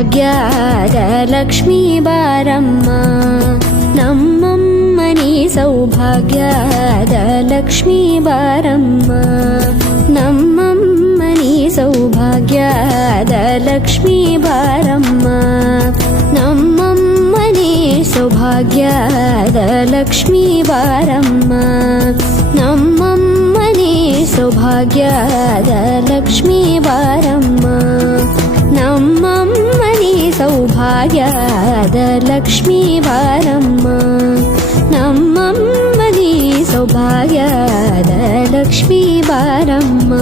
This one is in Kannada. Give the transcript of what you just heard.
ಸೌಭಾಗ್ಯದ ಲಕ್ಷ್ಮೀ ಬಾರಮ್ಮ ನಮ್ಮಮ್ಮನಿ ಸೌಭಾಗ್ಯದ ಲಕ್ಷ್ಮೀ ಬಾರಮ್ಮ ನಮ್ಮಮ್ಮನಿ ಸೌಭಾಗ್ಯದ ಲಕ್ಷ್ಮೀ ಬಾರಮ್ಮ ನಮ್ಮಮ್ಮನಿ ಸೌಭಾಗ್ಯದ ಲಕ್ಷ್ಮೀ ಬಾರಮ್ಮ ನಮ್ಮಮ್ಮನಿ ಸೌಭಾಗ್ಯದ ಲಕ್ಷ್ಮೀ ಬಾರಮ್ಮ ನಮ್ಮಮ್ಮನಿ ಸೌಭಾಗ್ಯದ ಲಕ್ಷ್ಮೀ ಬಾರಮ್ಮ ನಮ್ಮಮ್ಮನಿ ಸೌಭಾಗ್ಯದ ಲಕ್ಷ್ಮೀ ಬಾರಮ್ಮ